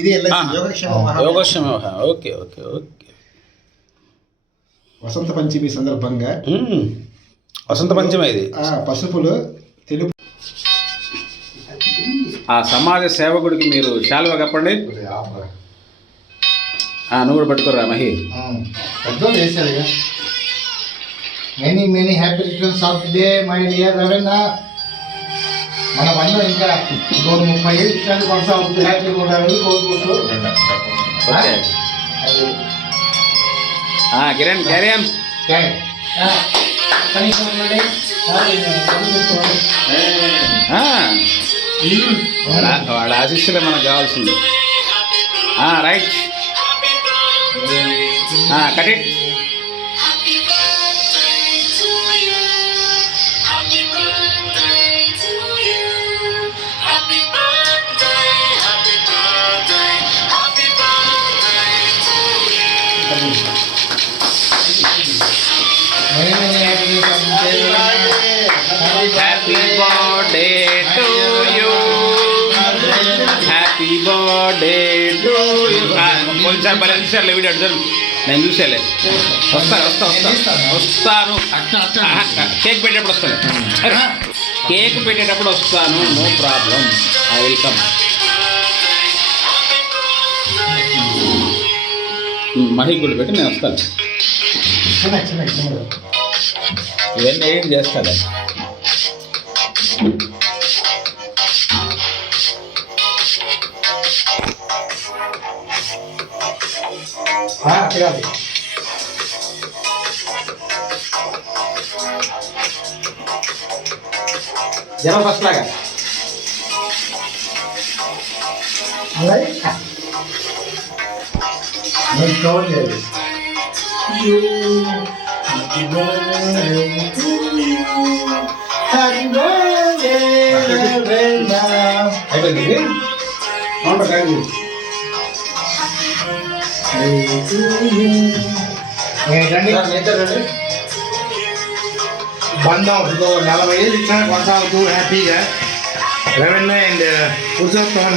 ఇది యోగక్షేమ. Okay okay okay. Vasanta Panchami సందర్భంగా వసంత పంచమి ఇది పసుపులు తెలుపు. ఆ సమాజ సేవకుడికి మీరు శాలువా కప్పండి. నువ్వు కూడా పట్టుకోరా మహి. పెద్దోళ్ళు వేసారు. Many many happy returns of day my dear Ravindra. మన బంధం ఇంకా 30 ఏళ్ళు కొనసాగుతుంది. హ్యాపీగా ఉండాలని కోరుకుంటూ కిరణ్ క్యారియన్ వాళ్ళ ఆశిస్సులే మనకు కావాల్సింది. Right cut it. Happy birthday to you. Happy birthday to you. కొంచెం బలెన్సార్లే వీడియో అడుగుతాను. నేను చూసేలే. వస్తాను. కేక్ పెట్టేటప్పుడు వస్తాను. కేక్ పెట్టేటప్పుడు వస్తాను. No problem. I will come. మహి గుడి పెట్టి నేను వస్తాను. ఇవన్నీ ఏం చేస్తాను. జనం ఫస్ట్ లాగా బంధం 40 ఏళ్ళు ఇచ్చిన కొనసాగుతూ హ్యాపీగా రవీంద్ర అండ్ పురుషోత్తమ